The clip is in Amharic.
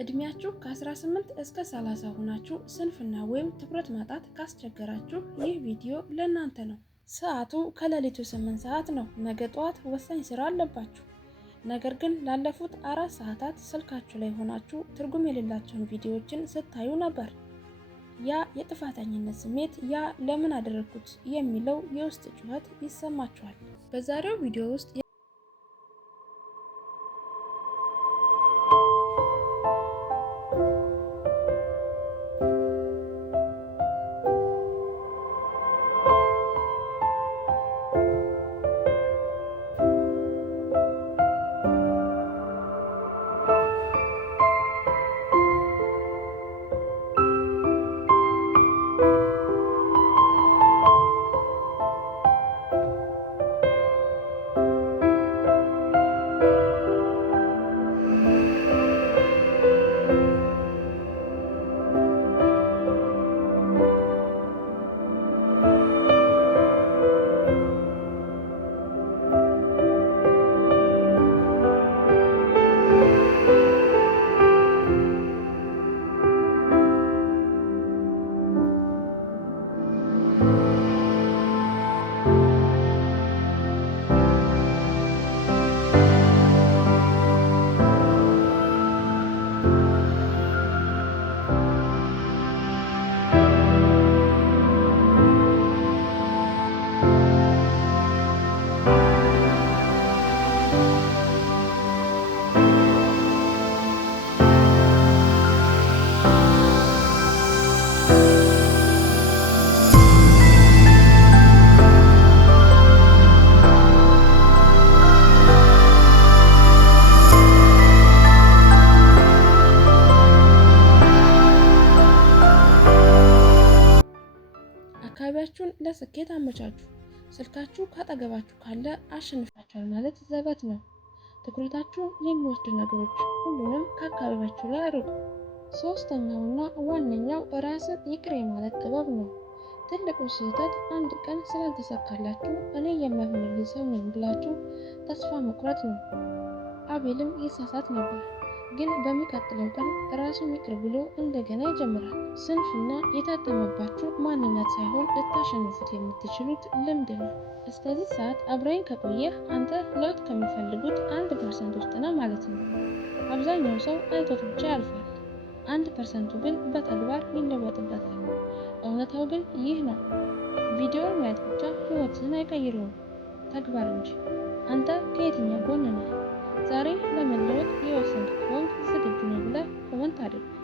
እድሜያችሁ ከ18 እስከ 30 ሆናችሁ ስንፍና ወይም ትኩረት ማጣት ካስቸገራችሁ ይህ ቪዲዮ ለእናንተ ነው። ሰዓቱ ከሌሊቱ 8 ሰዓት ነው። ነገ ጠዋት ወሳኝ ስራ አለባችሁ። ነገር ግን ላለፉት 4 ሰዓታት ስልካችሁ ላይ ሆናችሁ ትርጉም የሌላቸውን ቪዲዮዎችን ስታዩ ነበር። ያ የጥፋተኝነት ስሜት፣ ያ ለምን አደረኩት የሚለው የውስጥ ጩኸት ይሰማችኋል። በዛሬው ቪዲዮ ውስጥ አካባቢያችሁን ለስኬት አመቻቹ። ስልካችሁ ካጠገባችሁ ካለ አሸንፋችኋል ማለት ዘበት ነው። ትኩረታችሁን የሚወስዱ ነገሮች ሁሉንም ከአካባቢያችሁ ላይ አርቁ። ሶስተኛውና ዋነኛው ራስን ይቅር ማለት ጥበብ ነው። ትልቁ ስህተት አንድ ቀን ስላልተሳካላችሁ እኔ የማይሆንልኝ ሰው ነኝ ብላችሁ ተስፋ መቁረጥ ነው። አቤልም ይሳሳት ነበር፣ ግን በሚቀጥለው ቀን ራሱን ይቅር ብሎ እንደገና ይጀምራል። ስንፍና የታተመባችሁ ማንነት ሳይሆን ልታሸንፉት የምትችሉት ልምድ ነው። እስከዚህ ሰዓት አብረኝ ከቆየህ አንተ ለውጥ ከሚፈልጉት 1% ውስጥ ነህ ማለት ነው። አብዛኛው ሰው አይቶት ብቻ ያልፋል፣ 1% ግን በተግባር ይለወጥበታል። እውነታው ግን ይህ ነው። ቪዲዮውን ማየት ብቻ ህይወትን አይቀይረውም፣ ተግባር እንጂ። አንተ ከየትኛው ጎን ነህ? ዛሬ ለመለወጥ የወሰንክ ከሆንክ ዝግጁ ነህ ብለህ ኮመንት አድርግ።